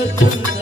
ಚಂದ್ರ